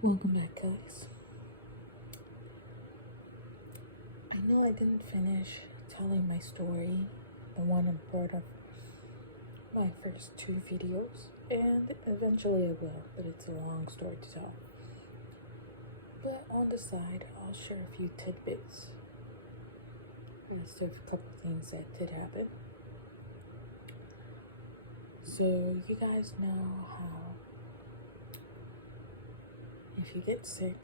Welcome back, guys. I know I didn't finish telling my story, the one I'm part of my first two videos, and eventually I will, but it's a long story to tell. But on the side, I'll share a few tidbits as to a couple things that did happen. So, you guys know how if you get sick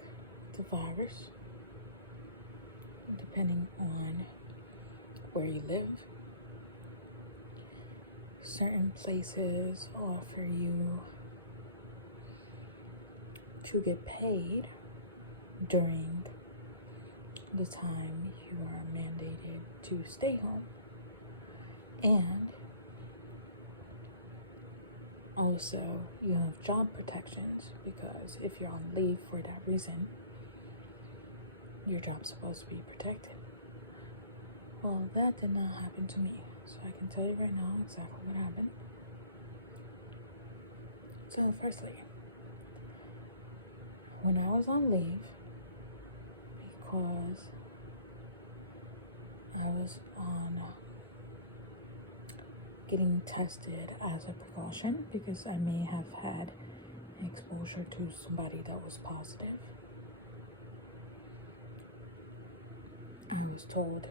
with the virus, depending on where you live, certain places offer you to get paid during the time you are mandated to stay home. And also, you have job protections because if you're on leave for that reason, your job's supposed to be protected. Well, that did not happen to me, so I can tell you right now exactly what happened. So, firstly, when I was on leave, because I was on getting tested as a precaution because I may have had exposure to somebody that was positive, I was told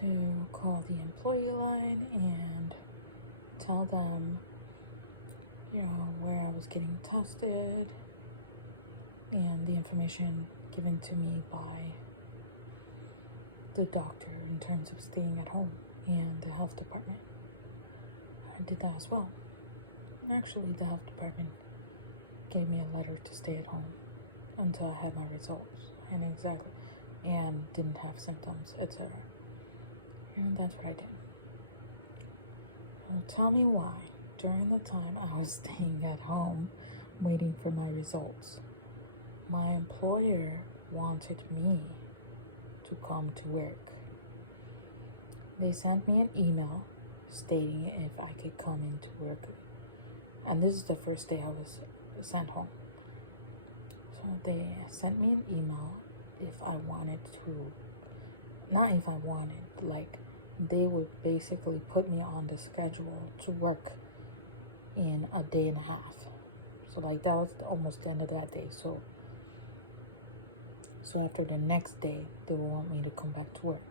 to call the employee line and tell them, where I was getting tested and the information given to me by the doctor in terms of staying at home and the health department. I did that as well. Actually, the health department gave me a letter to stay at home until I had my results and didn't have symptoms, etc. And that's what I did. Now, tell me why, during the time I was staying at home waiting for my results, my employer wanted me to come to work. They sent me an email stating if I could come into work. And this is the first day I was sent home. So they sent me an email if I wanted to, not if I wanted, like they would basically put me on the schedule to work in a day and a half. So like that was almost the end of that day. So after the next day, they will want me to come back to work.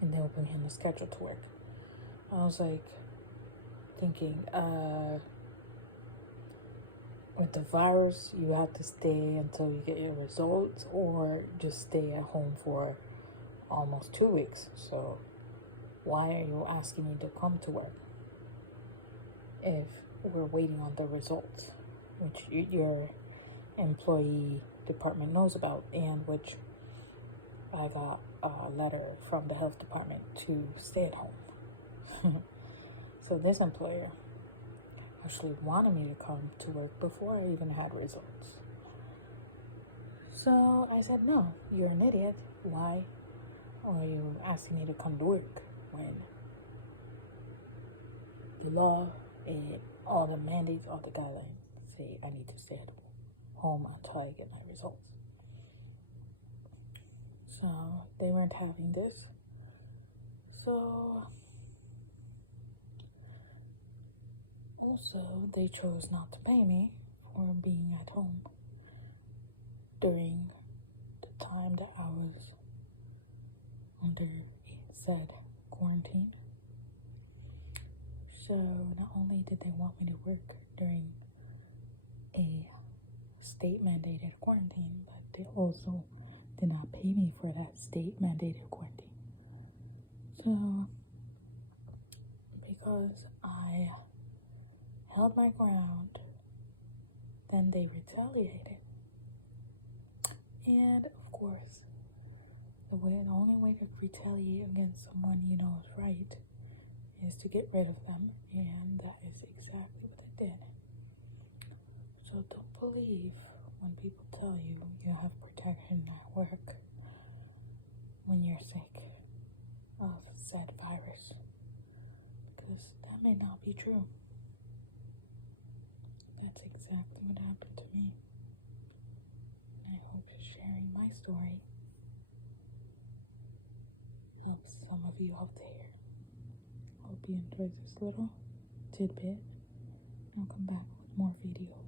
And they will put me on the schedule to work. I was like thinking, with the virus, you have to stay until you get your results or just stay at home for almost 2 weeks. So why are you asking me to come to work if we're waiting on the results, which your employee department knows about, and which I got a letter from the health department to stay at home. So this employer actually wanted me to come to work before I even had results. So I said, no, you're an idiot. Why are you asking me to come to work when the law and all the mandates, all the guidelines say I need to stay at home until I get my results? So they weren't having this. So also they chose not to pay me for being at home during the time that I was under said quarantine. So not only did they want me to work during a state mandated quarantine, but they also did not pay me for that state mandated quarantine. So because I held my ground, then they retaliated. And of course, the only way to retaliate against someone you know is right is to get rid of them, and that is exactly what I did. So don't believe when people tell you you have protection at work when you're sick of said virus, because that may not be true. That's exactly what happened to me. some of you out there. Hope you enjoyed this little tidbit. I'll come back with more videos.